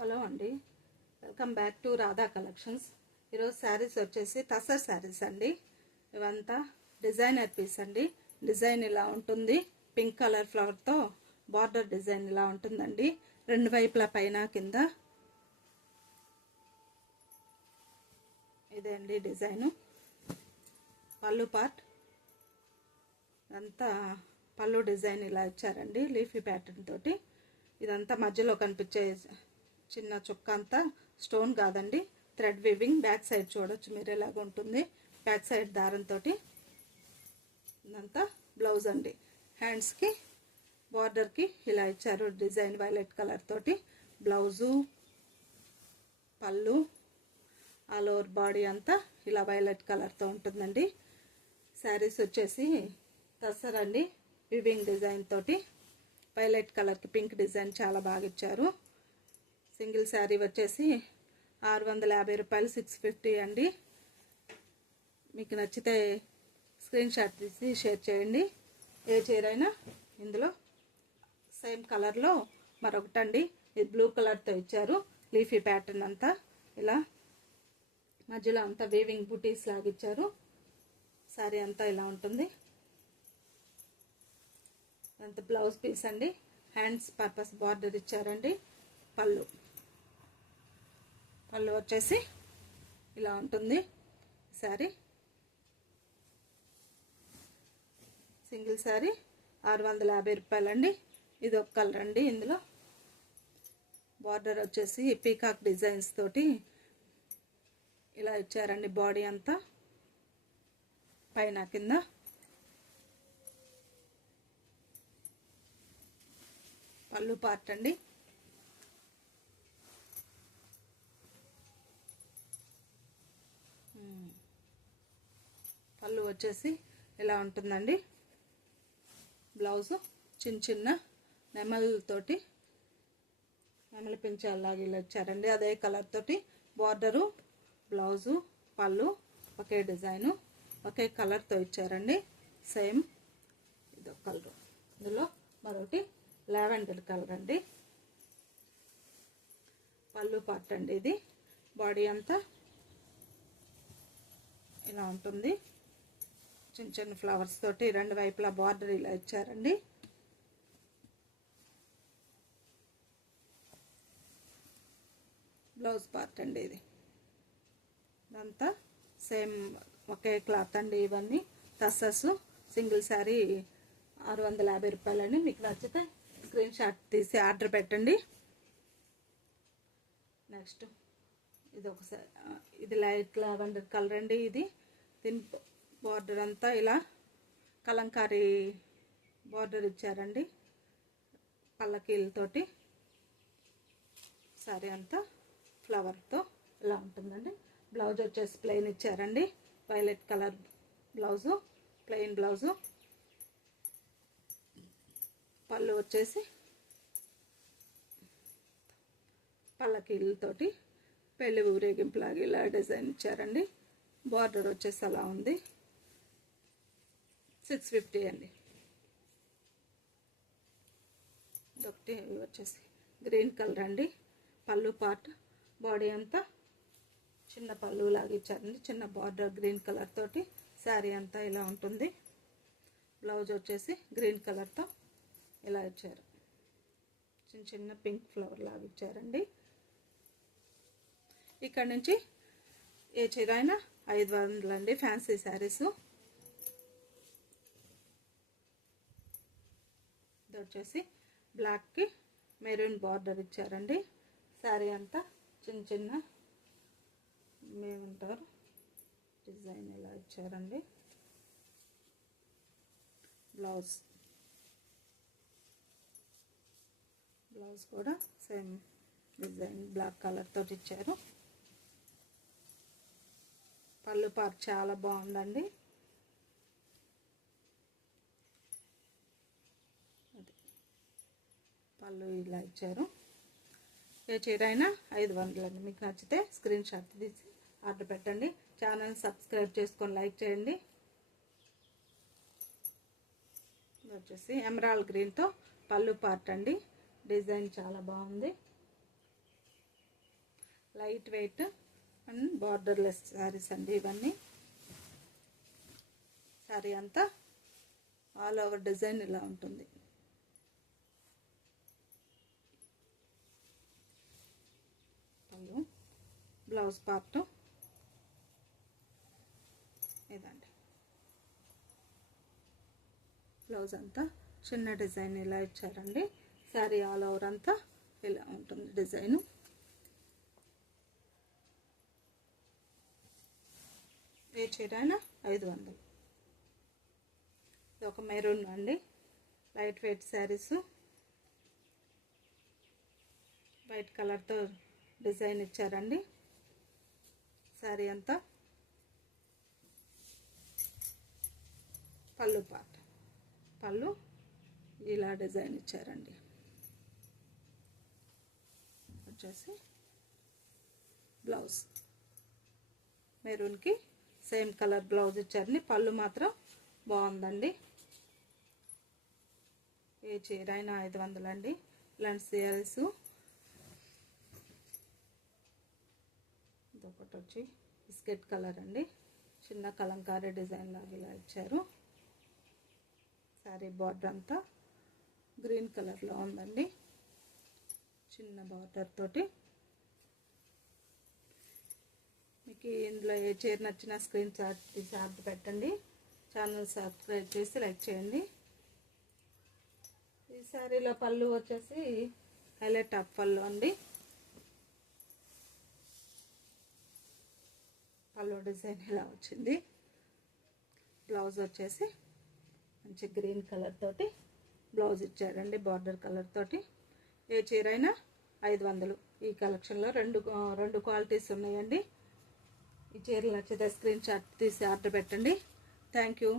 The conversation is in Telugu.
హలో అండి, welcome back to Radha collections. ఈరోజు శారీస్ వచ్చేసి టసర్ శారీస్ అండి. ఇవంతా డిజైనర్ పీస్ అండి. డిజైన్ ఇలా ఉంటుంది. పింక్ కలర్ ఫ్లవర్తో బార్డర్ డిజైన్ ఇలా ఉంటుందండి. రెండు వైపుల పైన కింద ఇదే అండి డిజైను. పళ్ళు పార్ట్ అంతా పళ్ళు డిజైన్ ఇలా ఇచ్చారండి, లీఫీ ప్యాటర్న్ తోటి. ఇదంతా మధ్యలో కనిపించే చిన్న చుక్క అంతా స్టోన్ కాదండి, థ్రెడ్ వీవింగ్. బ్యాక్ సైడ్ చూడొచ్చు మీరు ఎలాగ ఉంటుంది. బ్యాక్ సైడ్ దారంతో ఇదంతా బ్లౌజ్ అండి. హ్యాండ్స్కి బార్డర్కి ఇలా ఇచ్చారు డిజైన్, వైలెట్ కలర్ తోటి. బ్లౌజు, పళ్ళు, ఆల్ ఓవర్ బాడీ అంతా ఇలా వైలెట్ కలర్తో ఉంటుందండి. శారీస్ వచ్చేసి టసర్ అండి, వివింగ్ డిజైన్ తోటి. వైలెట్ కలర్కి పింక్ డిజైన్ చాలా బాగా ఇచ్చారు. సింగిల్ శారీ వచ్చేసి 650 రూపాయలు, 650 అండి. మీకు నచ్చితే స్క్రీన్ షాట్ తీసి షేర్ చేయండి. ఏ చీరైనా ఇందులో సేమ్ కలర్లో మరొకటండి, ఇది బ్లూ కలర్తో ఇచ్చారు. లీఫీ ప్యాటర్న్ అంతా ఇలా మధ్యలో అంతా వీవింగ్ బుటీస్ లాగా ఇచ్చారు. శారీ అంతా ఇలా ఉంటుంది. అంత బ్లౌజ్ పీస్ అండి. హ్యాండ్స్ పర్పస్ బార్డర్ ఇచ్చారండి. పళ్ళు వచ్చేసి ఇలా ఉంటుంది. శారీ సింగిల్ శారీ 650 రూపాయలండి. ఇది ఒక కలర్ అండి. ఇందులో బార్డర్ వచ్చేసి పీకాక్ డిజైన్స్ తోటి ఇలా ఇచ్చారండి. బాడీ అంతా పైన కింద. పళ్ళు పార్ట్ అండి. పళ్ళు వచ్చేసి ఇలా ఉంటుందండి. బ్లౌజు చిన్న చిన్న నెమలతోటి, నెమలి పించాలాగా ఇలా ఇచ్చారండి. అదే కలర్ తోటి బార్డరు, బ్లౌజు, పళ్ళు ఒకే డిజైను, ఒకే కలర్తో ఇచ్చారండి. సేమ్ ఇదొక కలర్. ఇందులో మరొకటి లావెండర్ కలర్ అండి. పళ్ళు పార్ట్ అండి. ఇది బాడీ అంతా ఇలా ఉంటుంది. చిన్న చిన్న ఫ్లవర్స్ తోటి రెండు వైపులా బార్డర్ ఇలా ఇచ్చారండి. బ్లౌజ్ పార్ట్ అండి. ఇది ఇదంతా సేమ్ ఒకే క్లాత్ అండి. ఇవన్నీ టసర్స్. సింగిల్ శారీ 650 రూపాయలండి. మీకు నచ్చితే స్క్రీన్ షాట్ తీసి ఆర్డర్ పెట్టండి. నెక్స్ట్ ఇది లైట్ లావెండర్ కలర్ అండి. ఇది దీని బార్డర్ అంతా ఇలా కలంకారీ బార్డర్ ఇచ్చారండి, పల్లకీలతోటి. సారీ అంతా ఫ్లవర్తో ఇలా ఉంటుందండి. బ్లౌజ్ వచ్చేసి ప్లెయిన్ ఇచ్చారండి. Violet colour blouse, plain blouse. పళ్ళు వచ్చేసి పల్లకీలతోటి పెళ్లి ఊరేగింపులాగా ఇలా డిజైన్ ఇచ్చారండి. బార్డర్ వచ్చేసి అలా ఉంది. 650 అండి. ఒకటి వచ్చేసి గ్రీన్ కలర్ అండి. పళ్ళు పార్ట్, బాడీ అంతా చిన్న పళ్ళు లాగా ఇచ్చారండి. చిన్న బార్డర్ గ్రీన్ కలర్ తోటి శారీ అంతా ఇలా ఉంటుంది. బ్లౌజ్ వచ్చేసి గ్రీన్ కలర్తో ఇలా ఇచ్చారు. చిన్న చిన్న పింక్ ఫ్లవర్ లాగా ఇచ్చారండి. ఇక్కడ నుంచి ఏ చీర అయినా 500 అండి. ఫ్యాన్సీ శారీస్. ఇది వచ్చేసి బ్లాక్కి మెరూన్ బార్డర్ ఇచ్చారండి. శారీ అంతా చిన్న చిన్న ఏమంటారు డిజైన్ ఇలా ఇచ్చారండి. బ్లౌజ్ కూడా సేమ్ డిజైన్ బ్లాక్ కలర్ తోటి ఇచ్చారు. పళ్ళు పార్ట్ చాలా బాగుందండి. పళ్ళు ఇలా ఇచ్చారు. ఏ చీర అయినా 500 అండి. మీకు నచ్చితే స్క్రీన్ షాట్ తీసి ఆర్డర్ పెట్టండి. ఛానల్ సబ్స్క్రైబ్ చేసుకొని లైక్ చేయండి. ఇది వచ్చేసి ఎమరాల్డ్ గ్రీన్తో పళ్ళు పార్ట్ అండి. డిజైన్ చాలా బాగుంది. Light weight and borderless saris అండి ఇవన్నీ. శారీ అంతా ఆల్ ఓవర్ డిజైన్ ఇలా ఉంటుంది. బ్లౌజ్ పార్ట్ ఇదండి. బ్లౌజ్ అంతా చిన్న డిజైన్ ఇలా ఇచ్చారండి. శారీ ఆల్ ఓవర్ అంతా ఇలా ఉంటుంది డిజైను. ఏ చీర అయినా 500. ఇది ఒక మెరూన్ అండి, లైట్ వెయిట్ శారీస్, వైట్ కలర్తో డిజైన్ ఇచ్చారండి. శారీ అంతా పళ్ళు పార్ట్, పళ్ళు ఇలా డిజైన్ ఇచ్చారండి. వచ్చేసి బ్లౌజ్ మెరూన్కి సేమ్ కలర్ బ్లౌజ్ ఇచ్చారండి. పళ్ళు మాత్రం బాగుందండి. ఏ చీర అయినా 500 అండి. ఇలాంటి శారీస్ ఇదొకటి వచ్చి బిస్కెట్ కలర్ అండి, చిన్న కలంకారీ డిజైన్ లాగా ఇలా ఇచ్చారు. శారీ బార్డర్ అంతా గ్రీన్ కలర్లో ఉందండి, చిన్న బార్డర్ తోటి. మీకు ఇందులో ఏ చీర నచ్చినా స్క్రీన్ షాట్ తీసి ఆర్డర్ పెట్టండి. ఛానల్ సబ్స్క్రైబ్ చేసి లైక్ చేయండి. ఈ శారీలో పళ్ళు వచ్చేసి హైలైట్ టాప్ పళ్ళు అండి. పళ్ళు డిజైన్ ఇలా వచ్చింది. బ్లౌజ్ వచ్చేసి మంచి గ్రీన్ కలర్ తోటి బ్లౌజ్ ఇచ్చారండి, బార్డర్ కలర్ తోటి. ఏ చీర అయినా 500. ఈ కలెక్షన్లో రెండు క్వాలిటీస్ ఉన్నాయండి. ఈ చీరలు నచ్చితే స్క్రీన్ షాట్ తీసి ఆర్డర్ పెట్టండి. Thank you.